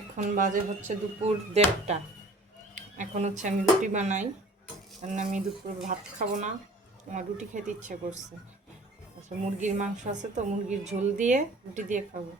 এখন বাজে হচ্ছে দুপুর 1:30। এখন হচ্ছে আমি রুটি বানাই, কারণ আমি দুপুর ভাত খাবো না, আমার রুটি খেতে ইচ্ছা করছে। আচ্ছা, মুরগির মাংস আছে তো, মুরগির ঝোল দিয়ে রুটি দিয়ে খাবো,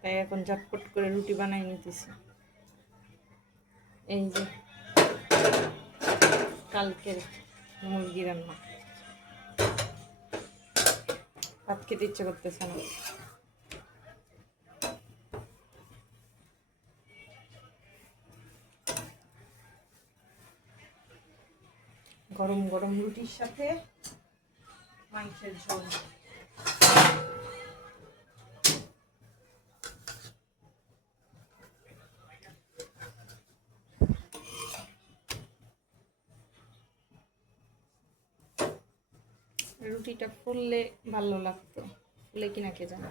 তাই এখন ঝটপট করে রুটি বানাই নিতেছি। এই যে কালকের মুরগি রান্না, ভাত খেতে ইচ্ছে করতেছে না। গরম গরম রুটির সাথে মাংসের ঝোল। রুটিটা ফুললে ভালো লাগতো, ফুলে কিনা কে জানে।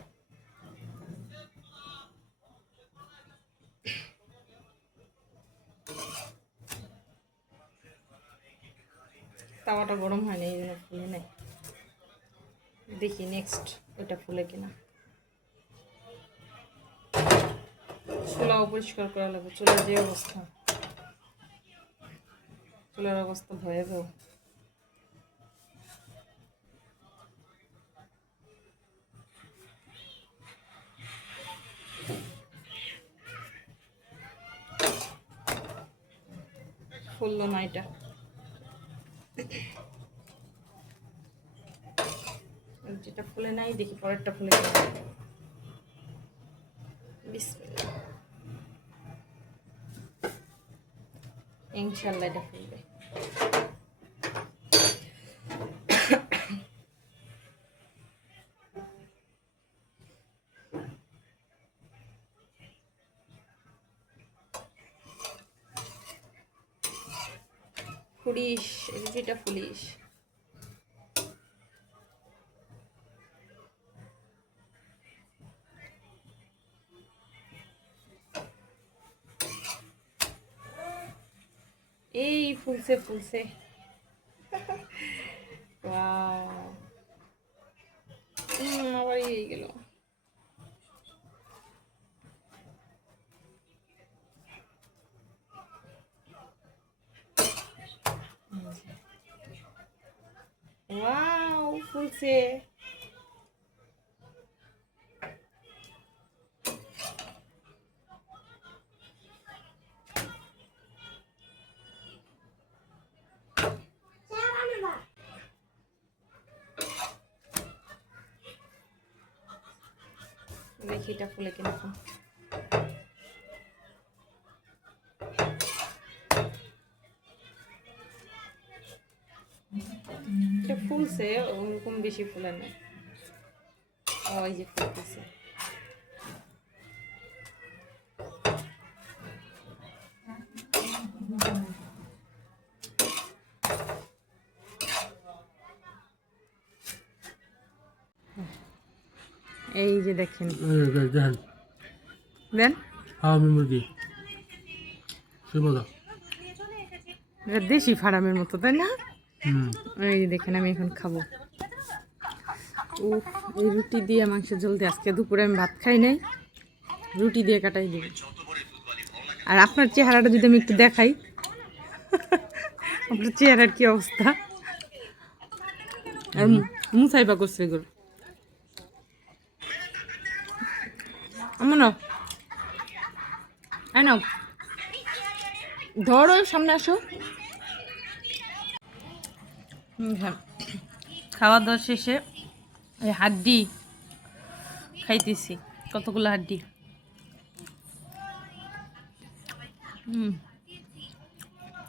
তাওয়াটা গরম হয়নি, এই জন্য ফুলে নেই। দেখি নেক্সট ওটা ফুলে কিনা। চুলাও পরিষ্কার করা লাগবে, চুলার যে অবস্থা, চুলার অবস্থা ভয়াবহ। ফুললো না এটা, যেটা ফুলে নাই দেখি পরেরটা ফুলে কিনা। বিসমিল্লাহ, ইনশাআল্লাহ এটা ফুলবে। ফুলিস, রুটিটা ফুলিস। এই ফুলছে ফুলছে, আবার এই গেল। ওয়াও, ফুলছে। দেখি এটা ফুলে কিনা। এটা ফুলছে, ওরকম বেশি ফুলে না। ওই যে ফুলতেছে। এই যে দেখেন, দেন মুরগি দেশি ফার্মের মতো, তাই না? এই দেখেন, আমি এখন খাবো। ও, এই রুটি দিয়ে মাংসের ঝোল দিয়ে। আজকে দুপুরে আমি ভাত খাই নাই, রুটি দিয়ে কাটাই দিব। আর আপনার চেহারাটা যদি আমি একটু দেখাই, আপনার চেহারার কি অবস্থা, আর মুসাইবা করছে এগুলো। আমার না, আই নাও, ধরো সামনে আসো। হ্যাঁ, খাওয়া দাওয়া শেষে এই হাড্ডি খাইতেছি, কতগুলো হাড্ডি।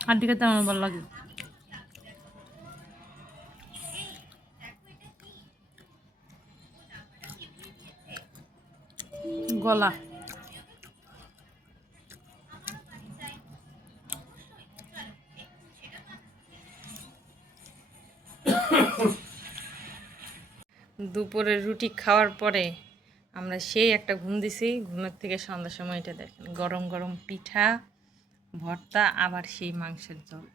হাড্ডি খেতে আমার ভালো লাগে। গলা দুপুরের রুটি খাওয়ার পরে আমরা সেই একটা ঘুম দিছি। ঘুমের থেকে সন্ধ্যার সময় এটা দেখেন, গরম গরম পিঠা, ভর্তা, আবার সেই মাংসের ঝোল।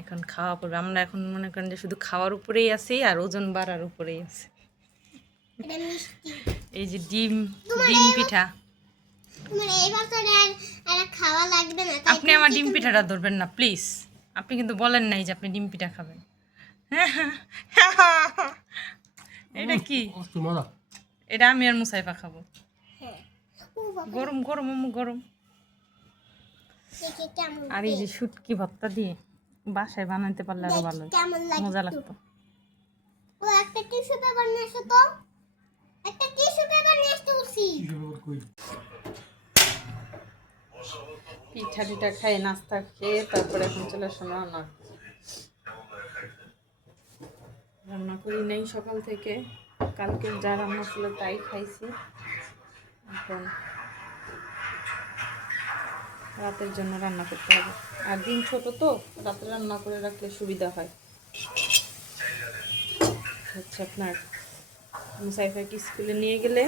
এখন খাওয়া পড়বে। আমরা এখন মনে করেন যে শুধু খাওয়ার উপরেই আছি, আর ওজন বাড়ার উপরেই আছে। এই যে ডিম ডিম পিঠা, মানে এই বছরে আর খাওয়া লাগবে না। আপনি আমার ডিম পিঠাটা ধরবেন না প্লিজ। আপনি কিন্তু বলেন নাই যে আপনি ডিম পিঠা খাবেন। এটা কি? এটা আমি আর মুসাইফা খাবো। হ্যাঁ। ও বাবা, গরম গরম আম্মু গরম। দেখি কেমন। আর এই যে শুটকি ভর্তা দিয়ে বাসায় বানাইতে পারলে আরো ভালো হতো। কেমন মজা লাগতো। লাগতো। ও একটা টিস্যু পেপার নিয়ে এসো তো। একটা টিস্যু পেপার নিয়ে আসতে বলছি। পিঠা টিঠা খেয়ে নাস্তা খেয়ে তারপরে এখন চলে আসলাম রান্না করি নেই সকাল থেকে। কালকে যা রান্না ছিল তাই খাইছি। এখন রাতের জন্য রান্না করতে হবে। আর দিন ছোট তো, রাতে রান্না করে রাখলে সুবিধা হয়। হচ্ছে আপনার মুসাইফাকে স্কুলে নিয়ে গেলে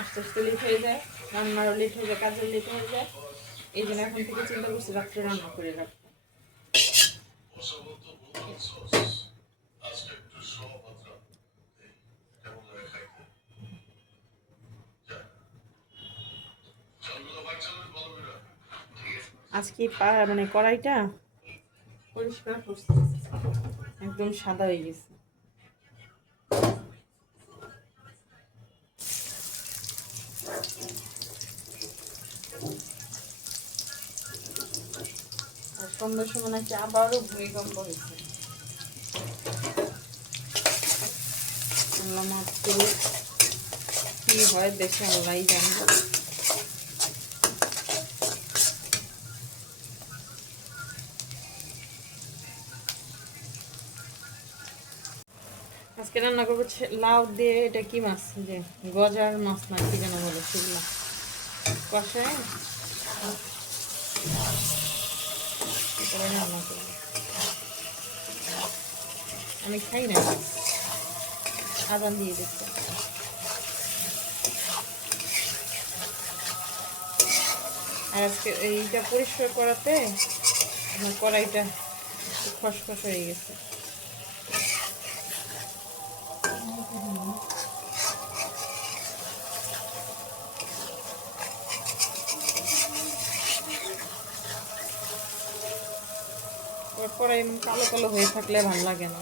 আস্তে আস্তে লেট হয়ে যায়, রান্নারও লেট হয়ে যায়, কাজেও লেট হয়ে যায়। এই জন্য এখন থেকে চিন্তা করছি রাত্রে রান্না করে রাখবো। আজকে মানে কড়াইটা পরিষ্কার করছি, একদম সাদা হয়ে গেছে। আর সন্ধ্যার সময় নাকি আবারও ভূমিকম্প হয়েছে। মাত্র কি হয় দেশে আল্লাহই জানে। আজকে রান্না করবো লাউ দিয়ে, এটা কি মাছ যে গজার মাছ না কি যেন বলে সেগুলো কষায় রান্না করবো। আমি খাই না, আদান দিয়ে দেখতে। আর আজকে এইটা পরিষ্কার করাতে আমার কড়াইটা খসখস হয়ে গেছে। কড়াই এমন কালো কালো হয়ে থাকলে ভালো লাগে না।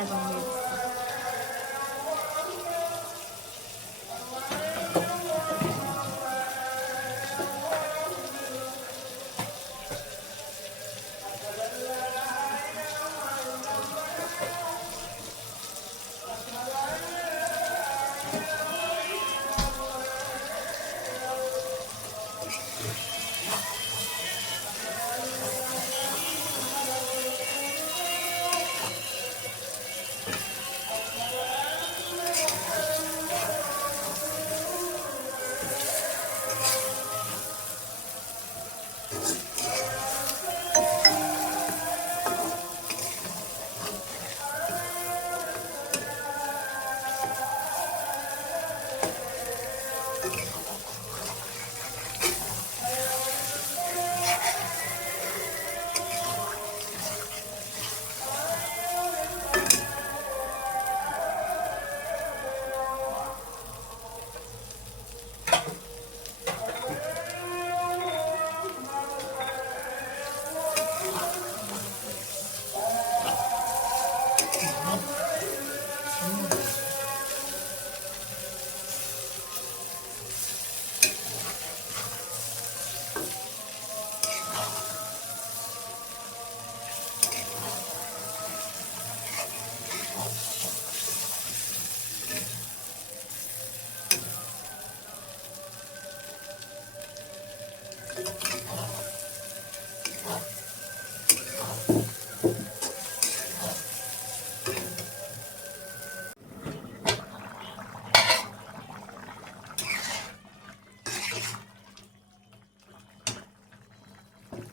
আদান দিয়ে দিচ্ছি।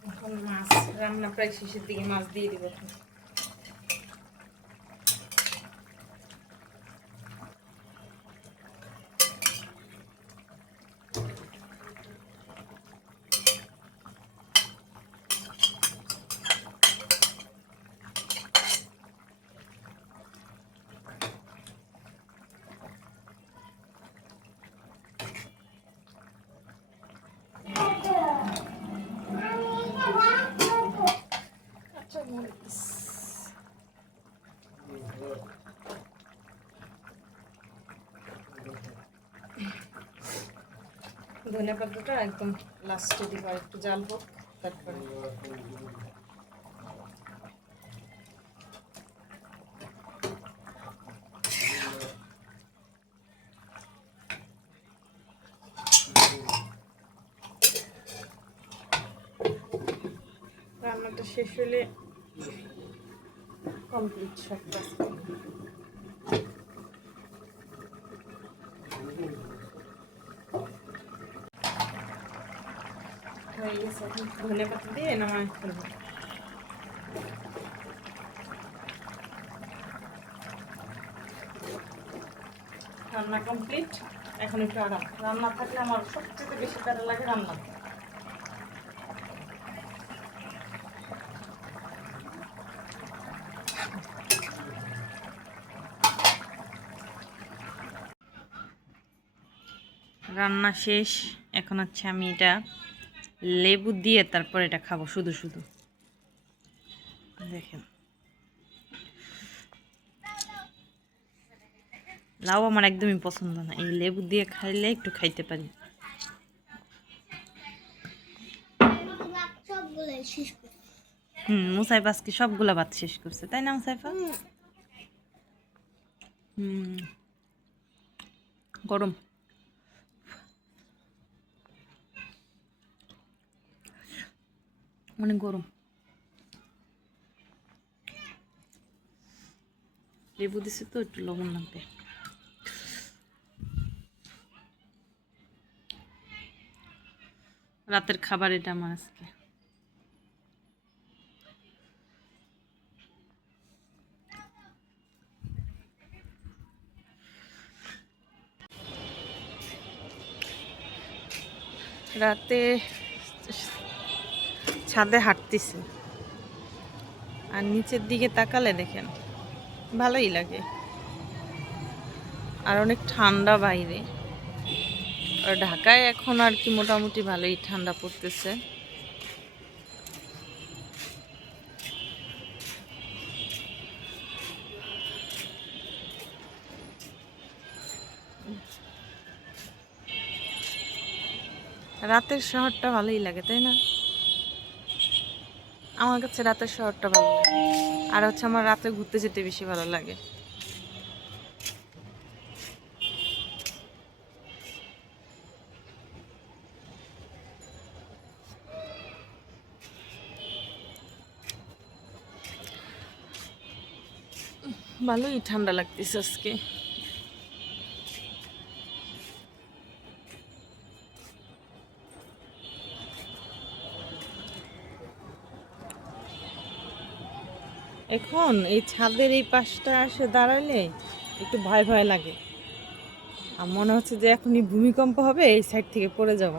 এখন মাছ রান্না প্রায় শেষের দিকে, মাছ দিয়ে দিব। ধনে পাতাটা একদম লাস্টে দিব, আর একটু জাল হোক তারপরে। রান্নাটা শেষ হলে কমপ্লিট সব কাজ। হয়ে গেছে, এখন ধনে পাতা দিয়ে নামাই ফেলবো। রান্না কমপ্লিট, এখন একটু আরাম। রান্না থাকলে আমার সবচেয়ে বেশি প্যারা লাগে রান্না। রান্না শেষ, এখন হচ্ছে আমি এটা লেবু দিয়ে তারপর এটা খাবো শুধু শুধু। দেখেন, লাউ আমার একদমই পছন্দ না, এই লেবু দিয়ে খাইলে একটু খাইতে পারি। মুসাইফা আজকে সবগুলা ভাত শেষ করছে, তাই না মুসাইফা? গরম, অনেক গরম। লেবু দিছে তো একটু লবণ লাগবে। রাতের খাবার এটা আমার আজকে। রাতে ছাদে হাঁটতেছি, আর নিচের দিকে তাকালে দেখেন ভালোই লাগে, আর অনেক ঠান্ডা বাইরে। আর ঢাকায় এখন আর কি মোটামুটি ভালোই ঠান্ডা পড়তেছে। রাতের শহরটা ভালোই লাগে, তাই না? আমার কাছে রাতের শহরটা ভালো লাগে, আর হচ্ছে আমার রাতে ঘুরতে যেতে বেশি ভালো লাগে। ভালোই ঠান্ডা লাগতেছে আজকে। এখন এই ছাদের এই পাশটা এসে দাঁড়ালে একটু ভয় ভয় লাগে, আর মনে হচ্ছে যে এখনই ভূমিকম্প হবে, এই সাইড থেকে পড়ে যাব।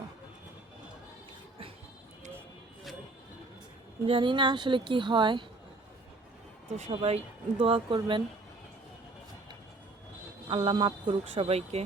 জানি না আসলে কি হয়, তো সবাই দোয়া করবেন, আল্লাহ মাফ করুক সবাইকে।